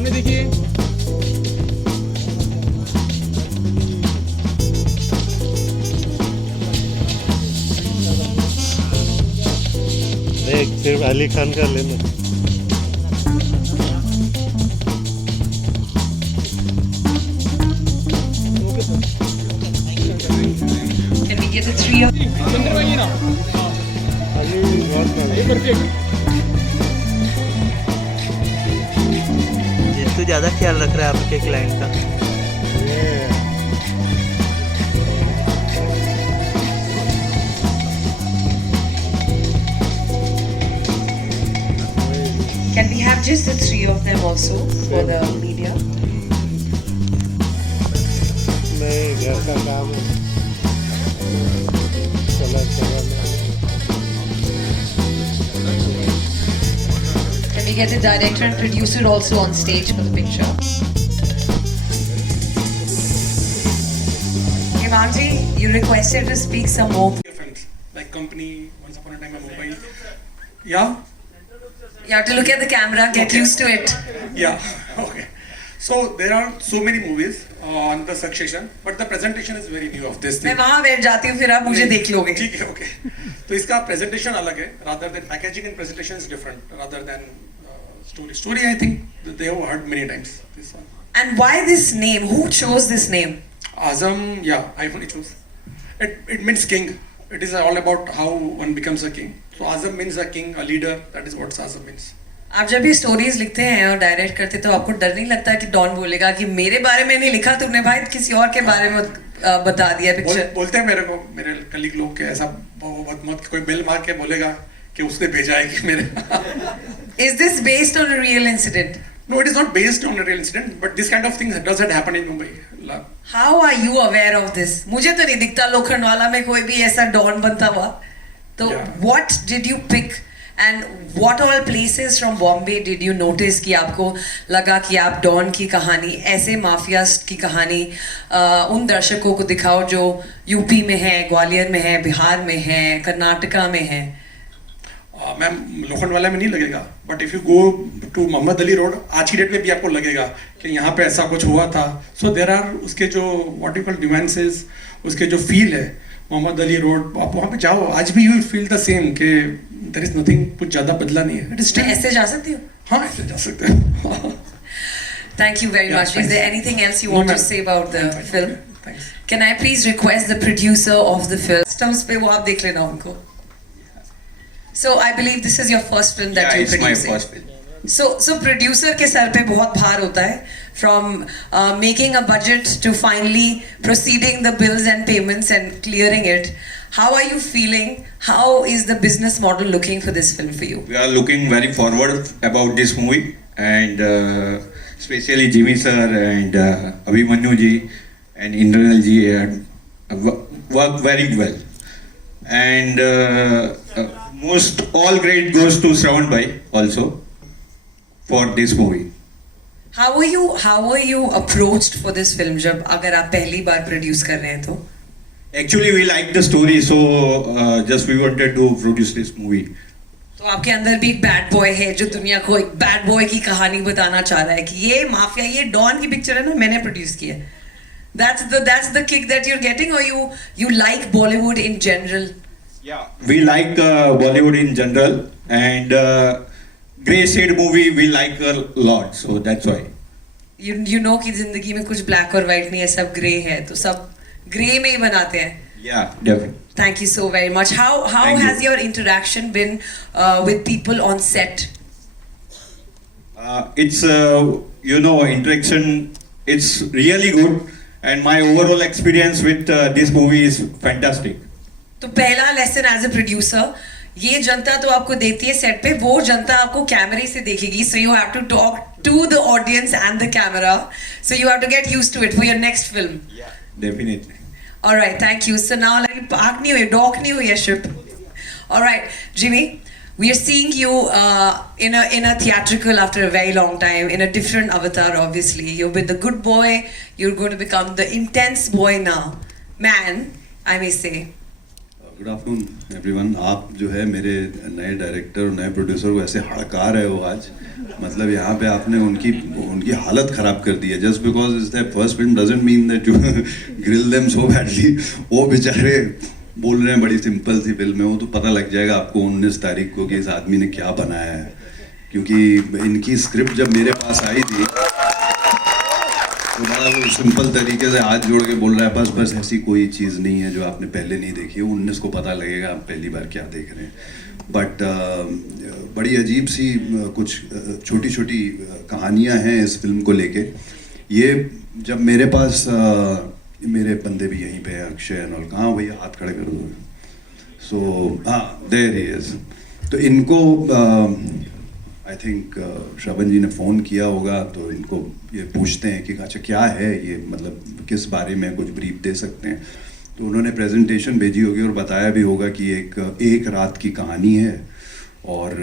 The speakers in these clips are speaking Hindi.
सामने देखिए। देख फिर अली खान का लेना। Can we get a 3 of centre में ही ना। अली बहुत ये परफेक्ट। जिसको ज़्यादा ख्याल रख रहा है आपके क्लाइंट का। Can we have just the 3 of them also for the media? नहीं घर का काम है। चला चला Can we get the director and producer also on stage for the picture? Himanji, you requested to speak some more. Films like Company, Once Upon a Time in Mumbai. Yeah, You have to look at the camera, get used to it. yeah, okay. So there are so many movies on the succession, but the presentation is very new of this मैं thing. वहाँ बैठ जाती हूँ फिर आप मुझे देख लोगे. ठीक है, okay. तो इसका presentation अलग है, rather than packaging and presentation is different, rather than story. Story I think they have heard many times. This one. And why this name? Who chose this name? Azam, yeah, I only chose. It means king. It is all about how one becomes a king. So Azam means a king, a leader. That is what Azam means. आप जब भी स्टोरीज लिखते हैं और डायरेक्ट करते तो आपको डर नहीं लगता कि डॉन बोलेगा कि मेरे बारे में नहीं लिखा तुमने भाई, किसी और के बारे में बता दिया पिक्चर? बोलते हैं मेरे को, मेरे कलीग लोग के ऐसा बहुत मत कोई बिल मार के बोलेगा कि उसने भेजा है कि मेरे Is this based on a real incident? No, it is not based on a real incident, but this kind of things doesn't happen in Mumbai. How are you aware of this? मुझे तो नहीं दिखता लोखंडवाला में कोई भी ऐसा डॉन बनता हुआ. तो Yeah. what did you pick and what all places from Bombay did you notice कि आपको लगा कि आप डॉन की कहानी, ऐसे माफियाज की कहानी उन दर्शकों को दिखाओ जो यूपी में है, ग्वालियर में है, बिहार में है, कर्नाटका में है? मैम लोखंडवाला में नहीं लगेगा, but if you go to Mohammed Ali road आज की डेट में भी आपको लगेगा कि यहाँ पे ऐसा कुछ हुआ था. सो देर आर उसके जो व्हाट यू कॉल न्यूएंसेस, उसके जो फील है मोहम्मद अली रोड, आप वहाँ पे जाओ आज भी यू फील द सेम कि देयर इज नथिंग, कुछ ज़्यादा बदला नहीं है. इट इज मैं ऐसे जा सकती हूँ? हाँ ऐसे जा सकते हैं. Thank you very Yeah, much. Is thanks. there anything else you No, want to ma'am. say about the Thanks. film? Thanks. Can I please request the producer of the film? Customs पे वो आप देख लेना उनको. So I believe this is your first film that Yeah, you're it's my producing. first film. So producer के सर पे बहुत भार होता है, from making a budget to finally proceeding the bills and payments and clearing it. How are you feeling? How is the business model looking for this film for you? We are looking very forward about this movie, and especially Jimmy sir and Abhimanyu ji and Indranil ji work very well. And most all credit goes to Shravan bhai also for this movie. How were you approached for this film जब अगर आप पहली बार produce कर रहे हैं तो? Actually, we liked the story, so just we wanted to produce this movie. तो आपके अंदर भी एक बैड बॉय है जो दुनिया को एक बैड बॉय की कहानी बताना चाह रहा है कि ये माफिया, ये डॉन की पिक्चर है ना, मैंने प्रोड्यूस की है. That's the kick that you're getting, or you like Bollywood in general? Yeah, we like Bollywood in general, and Grey Shade movie we like a lot, so that's why. You know कि जिंदगी में कुछ ब्लैक और व्हाइट नहीं है, सब ग्रे है, तो सब ग्रे में ही बनाते हैं. Yeah, definitely. Thank you so very much. How Thank has you. your interaction been with people on set? It's interaction. It's really good, and my overall experience with this movie is fantastic. तो पहला लेसन एज अ प्रोड्यूसर, ये जनता तो आपको देती है सेट पे, वो जनता आपको कैमरे से देखेगी. So you have to talk to the audience and the camera, so you have to get used to it for your next film. Yeah, definitely. Alright, thank you. So now like park नहीं हुई, dock नहीं हुई है ship. Alright, Jimmy, we are seeing you in a theatrical after a very long time, in a different avatar obviously. You've been the good boy, you're going to become the intense boy now. Man, I may say. Good afternoon everyone. आप जो है मेरे नए डायरेक्टर और नए प्रोड्यूसर को ऐसे हड़का रहे हो आज, मतलब यहाँ पे आपने उनकी हालत ख़राब कर दी है। Just because is the first film doesn't mean that you grill them so badly. वो बेचारे बोल रहे हैं बड़ी सिंपल सी फिल्म है, वो तो पता लग जाएगा आपको 19 तारीख को कि इस आदमी ने क्या बनाया है। क्योंकि इनकी स्क्रिप्ट जब मेरे पास आई थी तो बड़ा वो सिंपल तरीके से हाथ जोड़ के बोल रहा है बस ऐसी कोई चीज़ नहीं है जो आपने पहले नहीं देखी है, 19 को पता लगेगा आप पहली बार क्या देख रहे हैं। बट बड़ी अजीब सी कुछ छोटी छोटी कहानियां हैं इस फिल्म को लेके। ये जब मेरे पास मेरे बंदे भी यहीं पे हैं, अक्षय और कहाँ भैया हाथ खड़े कर दो। सो हाँ, देयर ही इज। तो इनको आई थिंक श्रवण जी ने फ़ोन किया होगा, तो इनको ये पूछते हैं कि अच्छा क्या है ये, मतलब किस बारे में कुछ ब्रीफ दे सकते हैं। तो उन्होंने प्रेजेंटेशन भेजी होगी और बताया भी होगा कि एक रात की कहानी है और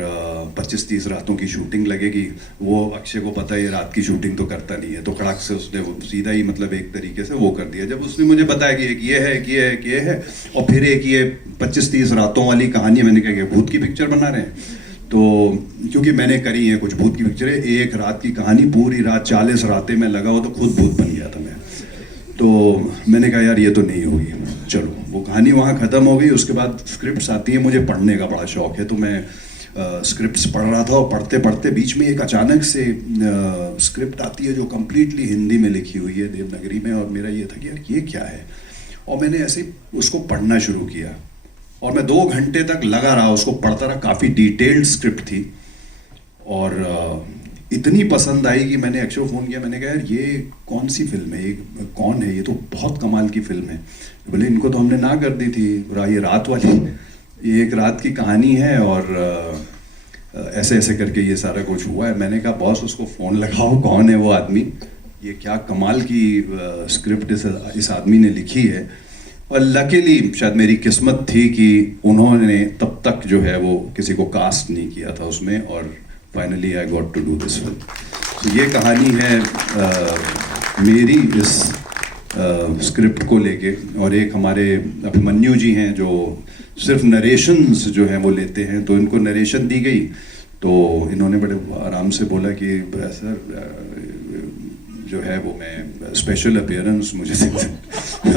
25-30 रातों की शूटिंग लगेगी। वो अक्षय को पता है ये रात की शूटिंग तो करता नहीं है, तो कड़क से उसने वो सीधा ही मतलब एक तरीके से वो कर दिया। जब उसने मुझे बताया कि एक ये है, एक ये है, एक ये है और फिर एक ये 25-30 रातों वाली कहानी, मैंने कहा कि भूत की पिक्चर बना रहे हैं। तो क्योंकि मैंने करी है कुछ भूत की पिक्चरें, एक रात की कहानी पूरी रात 40 रातें में लगा हो तो खुद भूत बन गया था मैं। तो मैंने कहा यार ये तो नहीं होगी, चलो वो कहानी वहाँ ख़त्म हो गई। उसके बाद स्क्रिप्ट्स आती है, मुझे पढ़ने का बड़ा शौक है, तो मैं स्क्रिप्ट्स पढ़ रहा था और पढ़ते पढ़ते बीच में एक अचानक से स्क्रिप्ट आती है जो कम्प्लीटली हिंदी में लिखी हुई है देवनागरी में, और मेरा ये था कि यार ये क्या है। और मैंने ऐसे उसको पढ़ना शुरू किया और मैं 2 घंटे तक लगा रहा, उसको पढ़ता रहा। काफ़ी डिटेल्ड स्क्रिप्ट थी और इतनी पसंद आई कि मैंने अक्षय को फ़ोन किया। मैंने कहा यार ये कौन सी फिल्म है, ये कौन है, ये तो बहुत कमाल की फिल्म है। बोले इनको तो हमने ना कर दी थी, ये रात वाली, ये एक रात की कहानी है और ऐसे ऐसे करके ये सारा कुछ हुआ है। मैंने कहा बॉस उसको फ़ोन लगाओ, कौन है वो आदमी, ये क्या कमाल की स्क्रिप्ट इस आदमी ने लिखी है। और लकीली शायद मेरी किस्मत थी कि उन्होंने तब तक जो है वो किसी को कास्ट नहीं किया था उसमें, और finally I got to do this film. तो ये कहानी है मेरी इस स्क्रिप्ट को लेके। और एक हमारे अभिमन्यु जी हैं जो सिर्फ नरेशंस जो हैं वो लेते हैं, तो इनको नरेशन दी गई तो इन्होंने बड़े आराम से बोला कि सर जो है वो मैं स्पेशल अपीयरेंस मुझे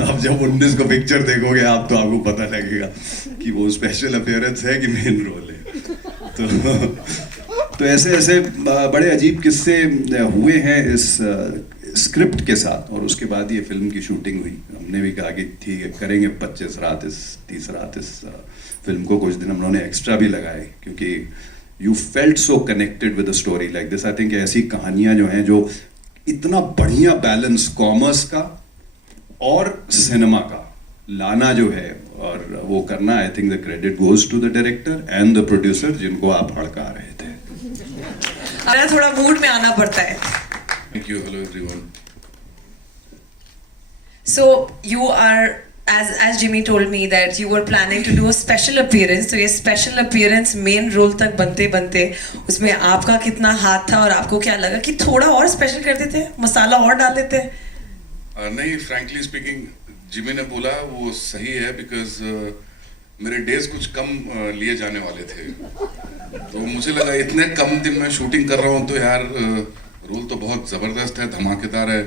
आप जब 19 को पिक्चर देखोगे आप तो आपको पता लगेगा कि वो स्पेशल अपीयरेंस है कि मेन रोल है। तो ऐसे ऐसे बड़े अजीब किस्से हुए हैं इस स्क्रिप्ट के साथ। और उसके बाद ये फिल्म की शूटिंग हुई। हमने भी कहा कि ठीक है करेंगे 25 रात 30 रात इस फिल्म को। कुछ दिन हम लोगों ने एक्स्ट्रा भी लगाए क्योंकि you felt so connected with a story like this. I think ऐसी कहानियां जो हैं जो इतना बढ़िया बैलेंस कॉमर्स का और सिनेमा का लाना जो है और वो करना, I think the credit goes to the director and the producer जिनको आप हड़का रहे थे। अरे थोड़ा मूड में आना पड़ता है। Thank you. Hello everyone. So you are, as Jimmy told me that you were planning to do a special appearance. तो ये special appearance main role तक बनते बनते उसमें आपका कितना हाथ था और आपको क्या लगा कि थोड़ा और special कर देते, मसाला और डाल देते? नहीं, frankly speaking, जिमी ने बोला वो सही है because मेरे डेज कुछ कम लिए जाने वाले थे। तो मुझे लगा इतने कम दिन में शूटिंग कर रहा हूँ तो यार रोल तो बहुत ज़बरदस्त है, धमाकेदार है,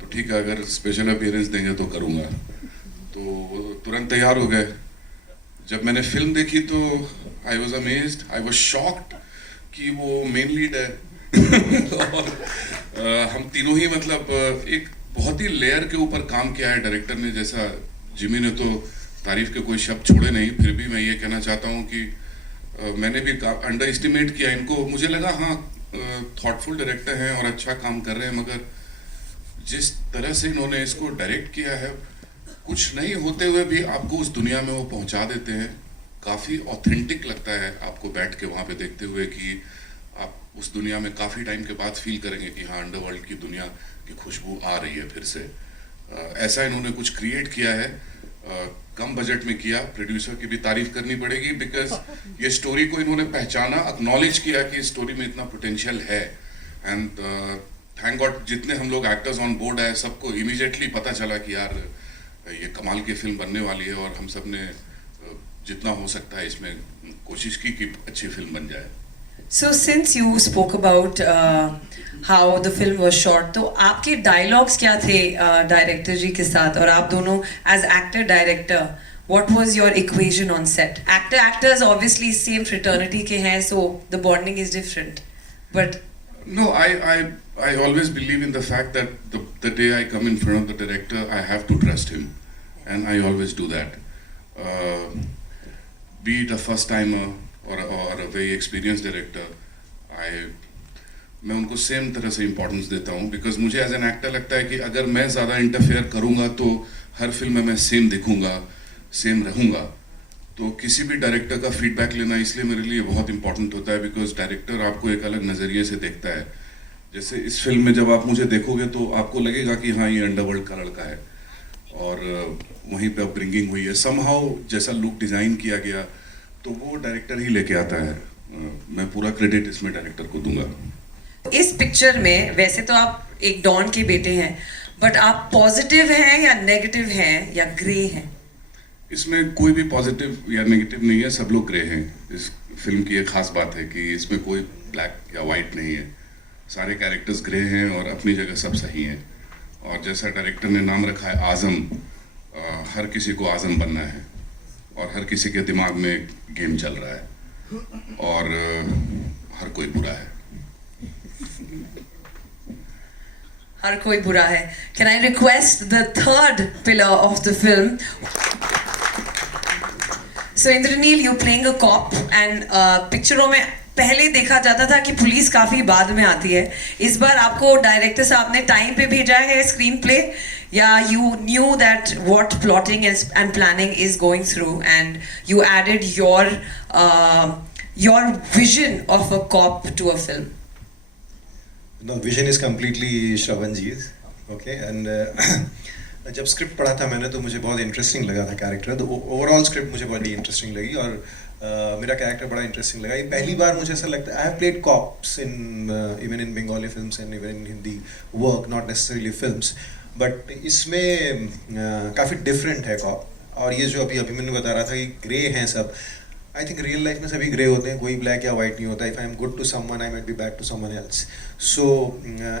तो ठीक है अगर स्पेशल अपीयरेंस देंगे तो करूँगा। तो तुरंत तैयार हो गए। जब मैंने फिल्म देखी तो I was amazed, I was shocked कि वो मेन लीड है और हम तीनों ही मतलब एक बहुत ही लेयर के ऊपर काम किया है डायरेक्टर ने। जैसा जिमी ने तो तारीफ के कोई शब्द छोड़े नहीं, फिर भी मैं ये कहना चाहता हूँ कि मैंने भी अंडर एस्टिमेट किया इनको। मुझे लगा हाँ थॉटफुल डायरेक्टर हैं और अच्छा काम कर रहे हैं, मगर जिस तरह से इन्होंने इसको डायरेक्ट किया है, कुछ नहीं होते हुए भी आपको उस दुनिया में वो पहुंचा देते हैं। काफ़ी ऑथेंटिक लगता है आपको बैठ के वहाँ पे देखते हुए कि आप उस दुनिया में काफ़ी टाइम के बाद फील करेंगे कि हाँ अंडरवर्ल्ड की दुनिया की खुशबू आ रही है फिर से। ऐसा इन्होंने कुछ क्रिएट किया है, कम बजट में किया। प्रोड्यूसर की भी तारीफ करनी पड़ेगी बिकॉज ये स्टोरी को इन्होंने पहचाना, एक्नॉलेज किया कि इस स्टोरी में इतना पोटेंशियल है। एंड थैंक गॉड जितने हम लोग एक्टर्स ऑन बोर्ड आए सबको इमीडिएटली पता चला कि यार ये कमाल की फिल्म बनने वाली है। और हम सब ने जितना हो सकता है इसमें कोशिश की कि अच्छी फिल्म बन जाए. So since you spoke about how the film was shot, तो आपके dialogues क्या थे डायरेक्टर जी के साथ, और आप दोनों as actor director, what was your equation on set? Actors obviously same fraternity के हैं, so the bonding is different. But No, I always believe in the fact that the day I come in front of the director, I have to trust him, and I always do that. Be it a first timer or a very experienced director, मैं उनको सेम तरह से इम्पोर्टेंस देता हूँ, बिकॉज मुझे एज एन एक्टर लगता है कि अगर मैं ज़्यादा इंटरफेयर करूँगा तो हर फिल्म में मैं सेम दिखूँगा, सेम रहूँगा. तो किसी भी डायरेक्टर का फीडबैक लेना इसलिए मेरे लिए बहुत इंपॉर्टेंट होता है, बिकॉज डायरेक्टर आपको एक अलग नज़रिए से देखता है. जैसे इस फिल्म में जब आप मुझे देखोगे तो आपको लगेगा कि हाँ, ये अंडरवर्ल्ड का लड़का है, और वहीं पे अपब्रिंगिंग हुई है. समहाउ जैसा लुक डिज़ाइन किया गया तो वो डायरेक्टर ही लेके आता है. मैं पूरा क्रेडिट इसमें डायरेक्टर को दूंगा. इस पिक्चर में वैसे तो आप एक डॉन के बेटे हैं, बट आप पॉजिटिव हैं या नेगेटिव हैं या ग्रे हैं? इसमें कोई भी पॉजिटिव या नेगेटिव नहीं है, सब लोग ग्रे हैं. इस फिल्म की एक खास बात है कि इसमें कोई ब्लैक या वाइट नहीं है. सारे कैरेक्टर्स ग्रे हैं और अपनी जगह सब सही हैं. और जैसा डायरेक्टर ने नाम रखा है आज़म, हर किसी को आज़म बनना है, और हर किसी के दिमाग में गेम चल रहा है, और हर कोई बुरा है. हर कोई बुरा है. Can I request the third pillar of the film? So Indraneel, you're playing a cop, and पिक्चरों में पहले देखा जाता था कि पुलिस काफी बाद में आती है. इस बार आपको डायरेक्टर साहब ने टाइम पे भेजा है स्क्रीन प्ले, या you knew that what plotting and planning is going through, and you added your vision of a cop to a film? No, vision is completely Shravan ji's. Okay, and जब स्क्रिप्ट पढ़ा था मैंने तो मुझे बहुत इंटरेस्टिंग लगा था कैरेक्टर. तो ओवरऑल स्क्रिप्ट मुझे बड़ी इंटरेस्टिंग लगी, और मेरा कैरेक्टर बड़ा इंटरेस्टिंग लगा. ये पहली बार मुझे ऐसा लगता है, I have played cops in even in Bengali films and even in Hindi work, not necessarily films, but इसमें काफ़ी डिफरेंट है कॉप. और ये जो अभी अभिमन्यु बता रहा था कि ग्रे हैं सब, आई थिंक रियल लाइफ में सभी ग्रे होते हैं, कोई ब्लैक या वाइट नहीं होता. If I am good to someone, I might be bad to someone else. So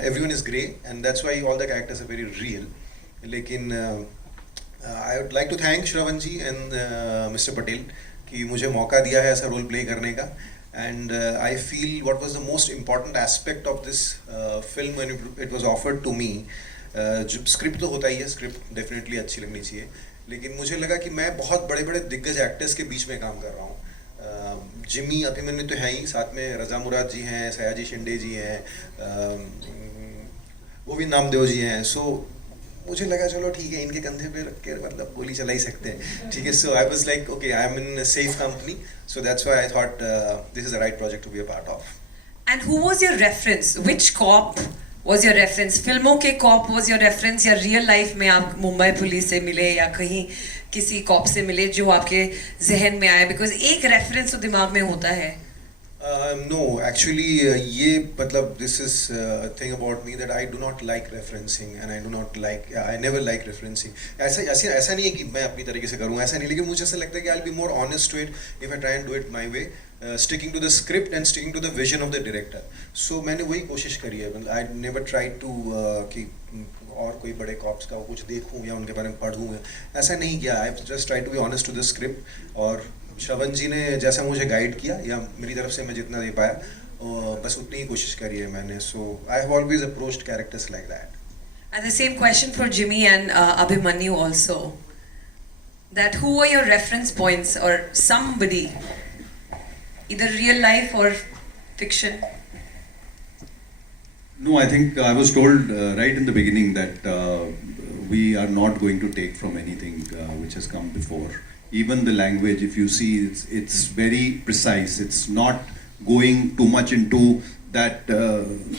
everyone is grey, and that's why all the characters are very real. लेकिन I would like to thank Shravan ji and mister Patel कि मुझे मौका दिया है ऐसा रोल प्ले करने का. And I feel what was the most important aspect of this film when it was offered to me. जो स्क्रिप्ट तो होता ही है, स्क्रिप्ट डेफिनेटली अच्छी लगनी चाहिए, लेकिन मुझे लगा कि मैं बहुत बड़े बड़े दिग्गज एक्टर्स के बीच में काम कर रहा हूँ. जिमी अभिमन्यु तो है ही, साथ में रजा मुराद जी हैं, सयाजी शिंदे जी हैं, गोविंद नामदेव जी हैं. सो मुझे लगा चलो ठीक है, इनके कंधे पे रख के मतलब गोली चला ही सकते हैं, ठीक है. So I was like okay, I am in safe company, so that's why I thought this is the right project to be a part of. And who was your reference? Which cop was your reference? फिल्मों के cop was your reference, या रियल लाइफ में आप मुंबई पुलिस से मिले या कहीं किसी कॉप से मिले जो आपके जहन में आए? बिकॉज एक रेफरेंस तो दिमाग में होता है. No, actually, ये मतलब this is a thing about me that I do not like referencing, and I do not like, I never like referencing. ऐसा नहीं है कि मैं अपनी तरीके से करूँ, ऐसा नहीं, लेकिन मुझे ऐसा लगता है कि I'll be more honest to it if I try and do it my way, sticking to the script and sticking to the vision of the director. So मैंने वही कोशिश करी है. I never tried to कि और कोई बड़े कॉप्स का कुछ देखूँ या उनके बारे में पढ़ूँ, ऐसा नहीं किया. I just try to be honest to the script, और श्रवण जी ने जैसा मुझे गाइड किया या मेरी तरफ से मैं जितना दे पाया बस उतनी ही कोशिश करी है मैंने. So I have always approached characters like that. And the same question for Jimmy and Abhimanyu also. That who were your reference points, or somebody, either real life or fiction? No, I think I was told right in the beginning that we are not going to take from anything which has come before. Even the language, if you see, it's very precise. It's not going too much into that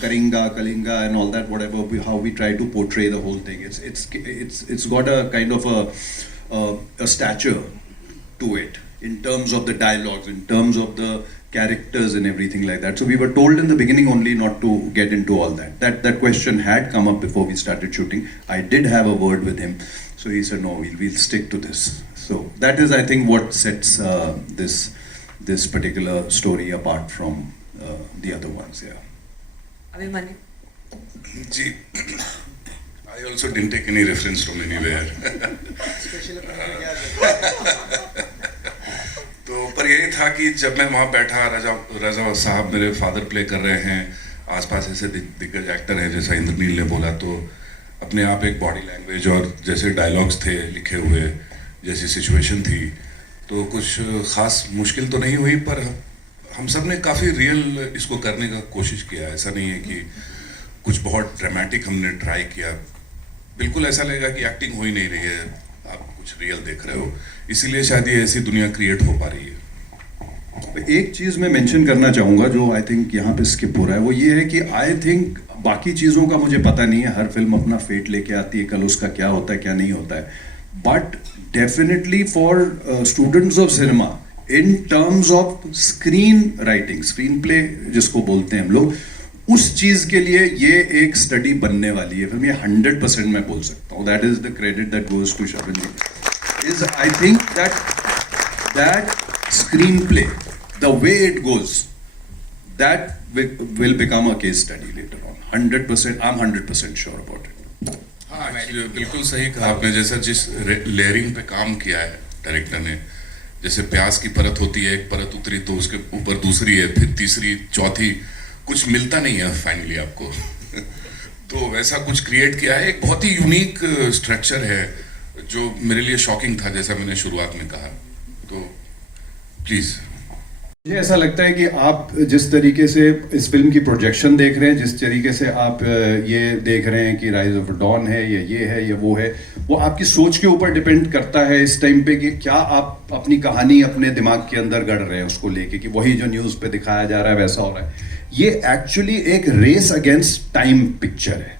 Karinga, Kalinga, and all that. Whatever how we try to portray the whole thing. It's got a kind of a stature to it in terms of the dialogues, in terms of the characters and everything like that. So we were told in the beginning only not to get into all that. That question had come up before we started shooting. I did have a word with him, so he said no, we'll stick to this. So that is, I think, what sets this particular story apart from the other ones. Yeah. Abhimanyu. Ji, I also didn't take any reference from anywhere. तो पर यही था कि जब मैं वहाँ बैठा, रजा साहब मेरे फादर प्ले कर रहे हैं, आसपास ऐसे दिग्गज एक्टर हैं जैसा इंद्रनील ने बोला, तो अपने आप एक बॉडी लैंग्वेज और जैसे डायलॉग्स थे लिखे हुए, जैसी सिचुएशन थी, तो कुछ ख़ास मुश्किल तो नहीं हुई, पर हम सब ने काफ़ी रियल इसको करने का कोशिश किया. ऐसा नहीं है कि कुछ बहुत ड्रामेटिक हमने ट्राई किया. बिल्कुल ऐसा लगेगा कि एक्टिंग हो ही नहीं रही है, आप कुछ रियल देख रहे हो, इसीलिए शायद ये ऐसी दुनिया क्रिएट हो पा रही है. एक चीज़ मैं मेंशन करना चाहूँगा जो आई थिंक यहाँ पे स्किप हो रहा है, वो ये है कि आई थिंक बाकी चीज़ों का मुझे पता नहीं है, हर फिल्म अपना फेट लेके आती है, कल उसका क्या होता है क्या नहीं होता है, but definitely for students of cinema in terms of screen writing, screen play जिसको बोलते हैं हम लोग, उस चीज़ के लिए ये एक स्टडी बनने वाली है फिल्म. ये 100% मैं बोल सकता हूँ. That is the credit that goes to Shravan ji. Is I think that screenplay, the way it goes, that will become a case study later on. 100%, I am 100% sure about it. हाँ, एक्चुअली बिल्कुल सही कहा आपने. जैसा जिस लेयरिंग पे काम किया है डायरेक्टर ने, जैसे प्याज की परत होती है, एक परत उतरी तो उसके ऊपर दूसरी है, फिर तीसरी, चौथी, कुछ मिलता नहीं है फाइनली आपको. तो वैसा कुछ क्रिएट किया है. एक बहुत ही यूनिक स्ट्रक्चर है जो मेरे लिए शॉकिंग था, जैसा मैंने शुरुआत में कहा. तो प्लीज़, मुझे ऐसा लगता है कि आप जिस तरीके से इस फिल्म की प्रोजेक्शन देख रहे हैं, जिस तरीके से आप ये देख रहे हैं कि राइज ऑफ डॉन है या ये है या वो है, वो आपकी सोच के ऊपर डिपेंड करता है इस टाइम पे कि क्या आप अपनी कहानी अपने दिमाग के अंदर गढ़ रहे हैं उसको लेके, कि वही जो न्यूज़ पे दिखाया जा रहा है वैसा हो रहा है. ये एक्चुअली एक रेस अगेंस्ट टाइम पिक्चर है.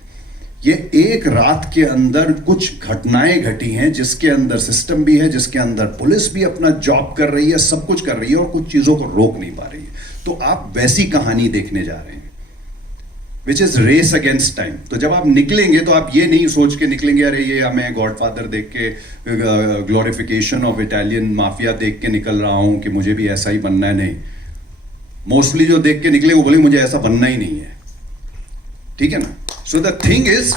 ये एक रात के अंदर कुछ घटनाएं घटी हैं जिसके अंदर सिस्टम भी है, जिसके अंदर पुलिस भी अपना जॉब कर रही है, सब कुछ कर रही है और कुछ चीज़ों को रोक नहीं पा रही है. तो आप वैसी कहानी देखने जा रहे हैं which is race against time. तो जब आप निकलेंगे तो आप ये नहीं सोच के निकलेंगे अरे ये मैं गॉडफादर देख के, ग्लोरिफिकेशन ऑफ इटालियन माफिया देख के निकल रहा हूँ कि मुझे भी ऐसा ही बनना है. नहीं, मोस्टली जो देख के निकले वो बोले मुझे ऐसा बनना ही नहीं है. ठीक है ना. So the thing is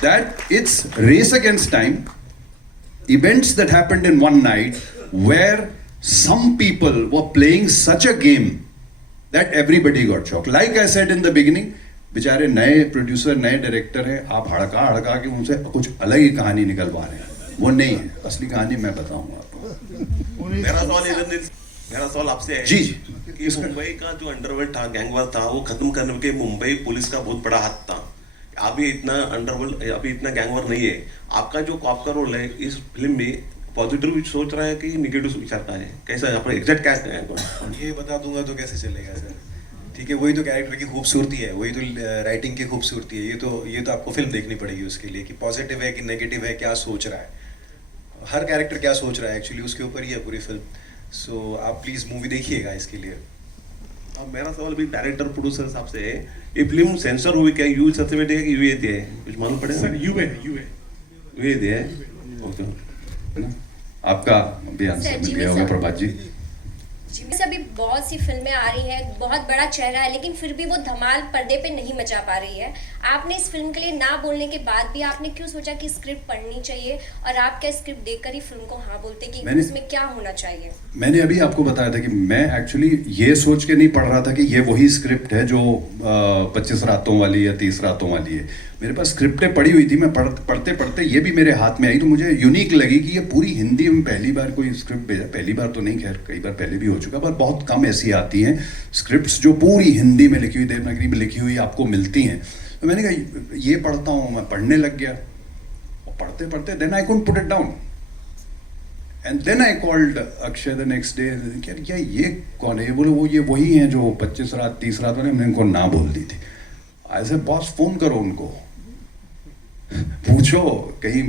that it's race against time. Events that happened in one night where some people were playing such a game that everybody got shocked. Like I said in the beginning, बेचारे नए प्रोड्यूसर, नए डायरेक्टर हैं, आप हड़का के उनसे कुछ अलग ही कहानी निकलवा रहे हैं. वो नहीं है, असली कहानी मैं बताऊंगा आपको. मेरा सवाल आपसे है जी कि मुंबई का जो अंडरवर्ल्ड था, गैंगवार था, वो खत्म करने के मुंबई पुलिस का बहुत बड़ा हाथ था. अभी इतना अंडरवर्ल्ड, अभी इतना गैंगवार नहीं है. आपका जो कॉप का रोल है इस फिल्म में, पॉजिटिव सोच रहा है कि निगेटिव विचार का है, कैसा है आपका एग्जैक्ट क्या है? ये बता दूंगा तो कैसे चलेगा सर. ठीक है, वही तो कैरेक्टर की खूबसूरती है, वही तो राइटिंग की खूबसूरती है. ये तो आपको फिल्म देखनी पड़ेगी उसके लिए कि पॉजिटिव है कि नेगेटिव है, क्या सोच रहा है. हर कैरेक्टर क्या सोच रहा है एक्चुअली उसके ऊपर ही है पूरी फिल्म. सो आप प्लीज़ मूवी देखिएगा इसके लिए. अब मेरा सवाल भी डायरेक्टर प्रोड्यूसर साहब से है, ये फिल्म सेंसर हुई क्या, यू सर्टिफिकेट है कि यूए दिया है, कुछ मालूम पड़ेगा? सर यूए दिया है. ओके, आपका भी आंसर मिल गया होगा प्रभात जी. जी में से अभी बहुत सी फिल्में आ रही हैं, बहुत बड़ा चेहरा है, लेकिन फिर भी वो धमाल पर्दे पे नहीं मचा पा रही है. आपने इस फिल्म के लिए ना बोलने के बाद भी आपने क्यों सोचा कि स्क्रिप्ट पढ़नी चाहिए, और आप क्या स्क्रिप्ट देखकर ही फिल्म को हाँ बोलते कि उसमें क्या होना चाहिए? मैंने अभी आपको बताया था कि मैं एक्चुअली ये सोच के नहीं पढ़ रहा था कि ये वही स्क्रिप्ट है जो 25 रातों वाली या 30 रातों वाली है. मेरे पास स्क्रिप्टें पड़ी हुई थी, मैं पढ़ते पढ़ते ये भी मेरे हाथ में आई, तो मुझे यूनिक लगी कि ये पूरी हिंदी में पहली बार कोई स्क्रिप्ट भेजा. पहली बार तो नहीं, खैर कई बार पहले भी हो चुका, पर बहुत कम ऐसी आती हैं स्क्रिप्ट्स जो पूरी हिंदी में लिखी हुई, देवनागरी में लिखी हुई आपको मिलती हैं. तो मैंने कहा ये पढ़ता हूँ, मैं पढ़ने लग गया, और पढ़ते पढ़ते then I couldn't put it down. And then I called Akshay the next day, क्या ये कौन है? ये बोले वो ये वही हैं जो 25 रात 30 रात वाले, मैंने उनको ना बोल दी थी. ऐसे बॉस फोन करो उनको. पूछो कहीं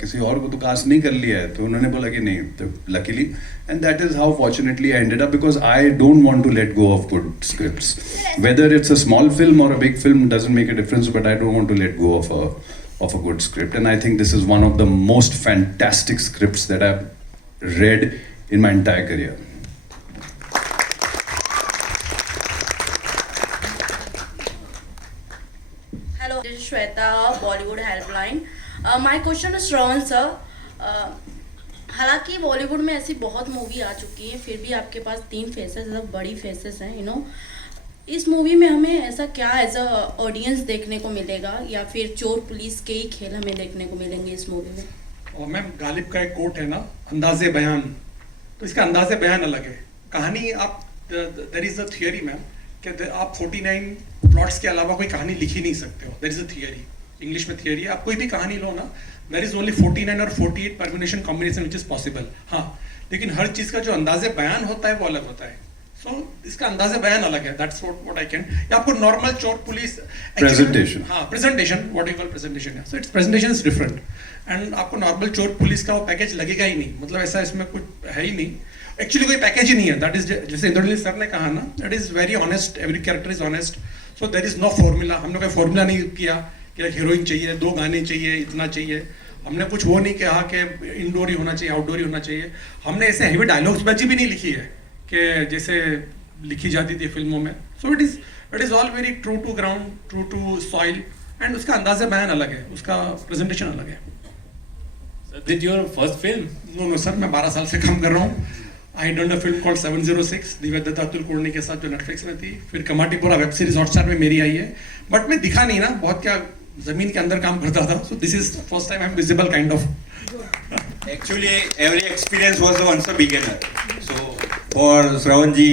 किसी और को तो कास्ट नहीं कर लिया है, तो उन्होंने बोला कि नहीं, तो luckily and that is how fortunately I ended up, because I don't want to let go of good scripts, whether it's a small film और a big film doesn't make a difference, but I don't want to let go of a good script, and I think this is one of the most fantastic scripts that I've read in my entire career. Hello, this is Shweta, Bollywood Helpline. My question is Shravan sir. हालांकि बॉलीवुड में ऐसी बहुत मूवी आ चुकी है, फिर भी आपके पास 3 फेसेस, सब बड़ी फेसेस हैं, यू नो। इस मूवी में हमें ऐसा क्या एज अ ऑडियंस देखने को मिलेगा, या फिर चोर पुलिस के ही खेल हमें देखने को मिलेंगे इस मूवी में? और मैम गालिब का एक कोट है ना, अंदाज़े बयान, तो इसका अंदाज़े बयान अलग है। कहानी आप there is a theory ma'am कि आप 49 प्लॉट्स के अलावा कोई कहानी लिख ही नहीं सकते हो। There is a theory, English में थियरी है, आप कोई भी कहानी लो ना, देयर इज ओनली 49 और 48 permutation combination which is possible. हाँ, लेकिन हर चीज़ का जो अंदाज़े बयान होता है वो अलग होता है। So, इसका अंदाज़ा बयान अलग है, that's what I can, या आपको नॉर्मल चोर पुलिस Presentation. हाँ, presentation, what you call presentation, so its presentation is different, and आपको नॉर्मल चोर पुलिस का वो पैकेज लगेगा ही नहीं, मतलब ऐसा इसमें कुछ है ही नहीं, एक्चुअली कोई पैकेज ही नहीं है, that is जैसे इंद्रनील सर ने कहा ना, that is very honest, every character is honest, so there is no formula, हमने कोई फॉर्मूला नहीं किया कि हीरोइन चाहिए, 2 गाने चाहिए, इतना चाहिए, हमने कुछ वो नहीं कहा कि इंडोर ही होना चाहिए, आउटडोर ही होना चाहिए, हमने ऐसे हेवी डायलॉग्स बची भी नहीं लिखी है कि जैसे लिखी जाती थी फिल्मों में। So it is all very true to ground, true to soil, and उसका अंदाज़ा बयान अलग है, उसका प्रेजेंटेशन अलग है। Did your first film? No sir, मैं 12 साल से काम कर रहा हूँ। I done a film called 706 Divya Dutta Atul कोर्णी के साथ, जो नेटफ्लिक्स में थी, फिर कमाटीपुरा वेब सीरीज हॉटस्टार में मेरी आई है, बट मैं दिखा नहीं ना, बहुत क्या जमीन के अंदर काम करता था, so this is first time I am visible kind of. Actually, every experience was once a beginner. So for Shravan ji,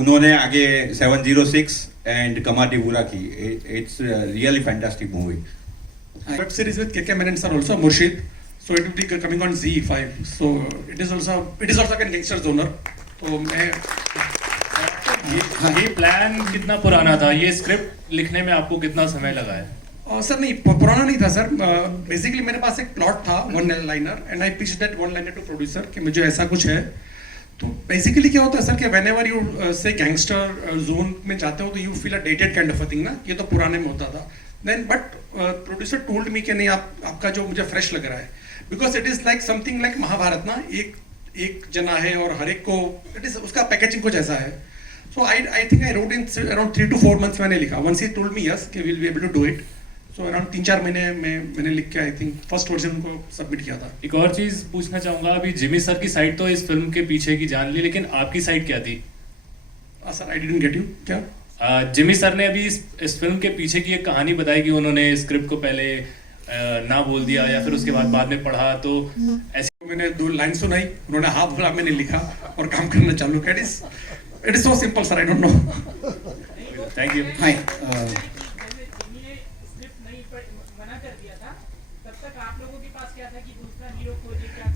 उन्होंने आगे 706 and Kamatipura की, it's a really fantastic movie. Web series with KK Menon sir also, Murshid. So it will be coming on Z5. So it is also again gangster genre. तो मैं ये प्लान कितना पुराना था? ये स्क्रिप्ट लिखने में आपको कितना समय लगा है? सर नहीं, पुराना नहीं था सर। बेसिकली मेरे पास एक प्लॉट था, 1 liner, and I pitched that 1 liner to producer कि मुझे ऐसा कुछ है। तो बेसिकली क्या होता है सर कि whenever you say gangster zone में जाते हो तो you feel a dated kind of a thing ना, ये तो पुराने में होता था। Then but producer told me कि नहीं, आपका जो मुझे फ्रेश लग रहा है, because it is like something like Mahabharata ना, एक जना है और हर एक को इट इज, उसका पैकेजिंग कुछ ऐसा है। So I think I wrote in around 3 to 4 months मैंने लिखा। Once he told me yes कि will be able to do it, so around 3-4 महीने में मैंने लिख के आई थिंक फर्स्ट वर्जन को सबमिट किया था। एक और चीज पूछना चाहूंगा, अभी जिमी सर की साइड तो इस फिल्म के पीछे की जान ली, लेकिन आपकी साइड क्या थी? Sir I didn't get you, क्या? जिमी सर ने अभी इस फिल्म के पीछे की एक कहानी बताई कि उन्होंने स्क्रिप्ट को पहले ना बोल दिया या फिर उसके बाद में पढ़ा, तो ऐसे मैंने 2 लाइन सुनाई, उन्होंने हाफ बोला, मैंने लिखा और काम करना चालू किया। It is so simple sir, I don't know. Thank you. Hi,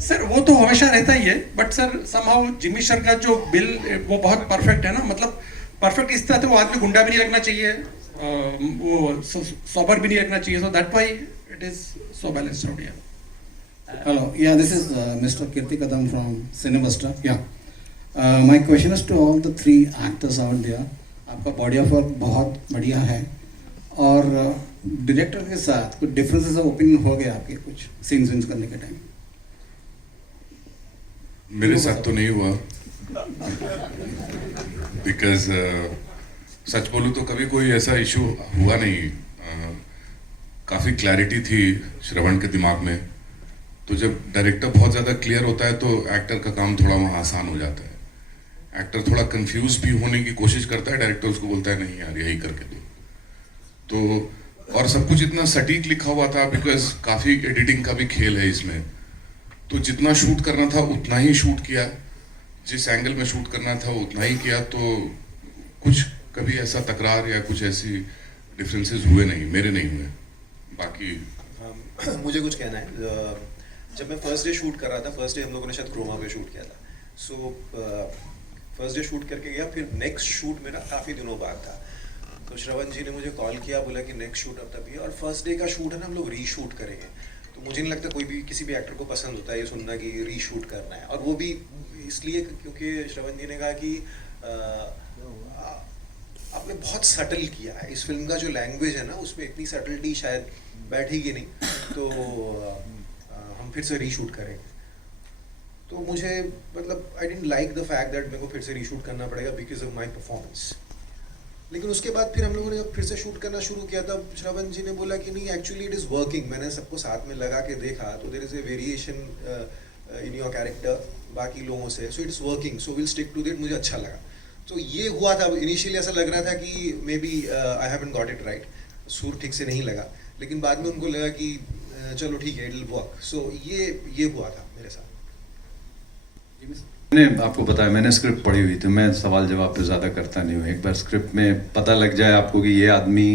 sir वो तो हमेशा रहता ही है, but sir somehow Jimmy sir का जो बिल वो बहुत परफेक्ट है ना, मतलब परफेक्ट इस तरह से वो आदमी गुंडा भी नहीं लगना चाहिए, वो सोबर भी नहीं लगना चाहिए, so that why it is so balanced out here. hello, yeah, this is Mr. Kirti Kadam from Cinebuster. Yeah, my question is to all the 3 actors out there. आपका बॉडी ऑफ वर्क बहुत बढ़िया है, और डायरेक्टर के साथ कुछ डिफरेंसेस ऑफ ओपिनियन हो गए आपके कुछ सीन्स करने के टाइम? मेरे साथ तो नहीं हुआ, बिकॉज सच बोलूं तो कभी कोई ऐसा इशू हुआ नहीं। काफ़ी क्लैरिटी थी श्रवण के दिमाग में, तो जब डायरेक्टर बहुत ज़्यादा क्लियर होता है तो एक्टर का काम थोड़ा वहाँ आसान हो जाता है। एक्टर थोड़ा कंफ्यूज भी होने की कोशिश करता है, डायरेक्टर उसको बोलता है नहीं यार यही करके दो। तो और सब कुछ इतना सटीक लिखा हुआ था, बिकॉज काफ़ी एडिटिंग का भी खेल है इसमें, तो जितना शूट करना था उतना ही शूट किया, जिस एंगल में शूट करना था उतना ही किया, तो कुछ कभी ऐसा तकरार या कुछ ऐसी डिफरेंसेस हुए नहीं, मेरे नहीं हुए। बाकी मुझे कुछ कहना है। जब मैं फर्स्ट डे शूट कर रहा था, फर्स्ट डे हम लोगों ने शायद क्रोमा पे शूट किया था, सो फर्स्ट डे शूट करके गया, फिर नेक्स्ट शूट मेरा काफ़ी दिनों बाद था। तो श्रवण जी ने मुझे कॉल किया, बोला कि नेक्स्ट शूट अब तभी, और फर्स्ट डे का शूट है ना, हम लोग रीशूट करेंगे। तो मुझे नहीं लगता कोई भी किसी भी एक्टर को पसंद होता है ये सुनना कि रीशूट करना है, और वो भी इसलिए क्योंकि श्रवण जी ने कहा कि आपने बहुत सटल किया है, इस फिल्म का जो लैंग्वेज है ना उसमें इतनी सटलिटी शायद बैठेगी नहीं, तो हम फिर से रीशूट करेंगे। तो मुझे मतलब I didn't like the fact that मेरे को फिर से रीशूट करना पड़ेगा बिकॉज ऑफ माय परफॉर्मेंस। लेकिन उसके बाद फिर हम लोगों ने जब फिर से शूट करना शुरू किया तब श्रवण जी ने बोला कि नहीं एक्चुअली इट इज़ वर्किंग। मैंने सबको साथ में लगा के देखा तो there is a variation in your character बाकी लोगों से, so it is working, so will stick to that. मुझे अच्छा लगा। तो ये हुआ था, इनिशियली ऐसा लग रहा था कि maybe I haven't got it right, सुर ठीक से नहीं लगा, लेकिन बाद में उनको लगा कि चलो ठीक है, इट विल वर्क। सो ये हुआ था मेरे साथ। मैंने आपको पता है मैंने स्क्रिप्ट पढ़ी हुई थी, मैं सवाल जवाब पे ज़्यादा करता नहीं हूँ। एक बार स्क्रिप्ट में पता लग जाए आपको कि ये आदमी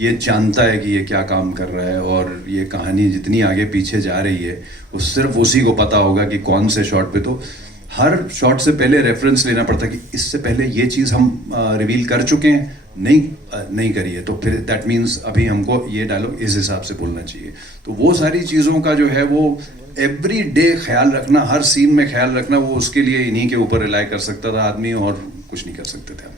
ये जानता है कि ये क्या काम कर रहा है और ये कहानी जितनी आगे पीछे जा रही है वो सिर्फ उसी को पता होगा कि कौन से शॉट पे, तो हर शॉट से पहले रेफरेंस लेना पड़ता है कि इससे पहले ये चीज़ हम रिवील कर चुके हैं, नहीं करी है, तो फिर दैट मीन्स अभी हमको ये डायलॉग इस हिसाब से बोलना चाहिए। तो वो सारी चीज़ों का जो है वो एवरी डे ख्याल रखना, हर सीन में ख्याल रखना, वो उसके लिए इन्हीं के ऊपर रिलाई कर सकता था आदमी, और कुछ नहीं कर सकते थे हम।